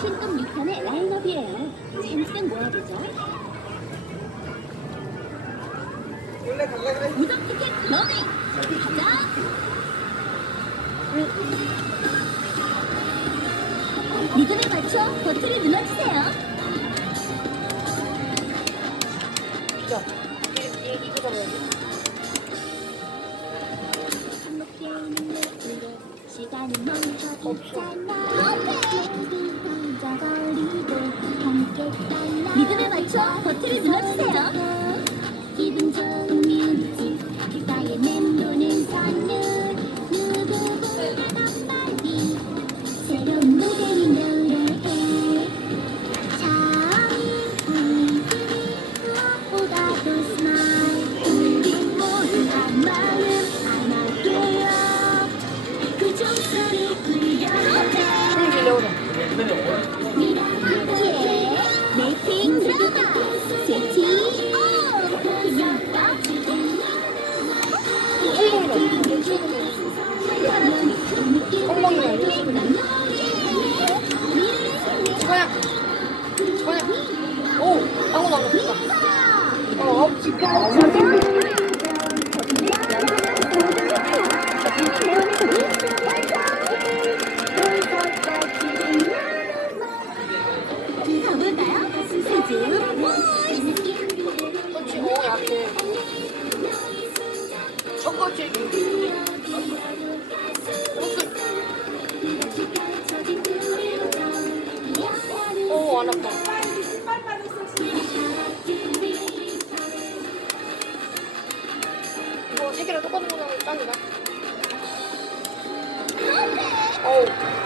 신동 6편의 라인업이에요. 재밌게 모아보죠. 우선 티켓 러닝! 가자! 리듬에 맞춰 버튼을 눌러주세요. 자, 이거 잡아야지. 멈춰 있잖아. 리듬에 맞춰 버튼을 눌러주세요 오, 오, 안 아파. 세 개랑 똑같은 거는 짱이다. 어우.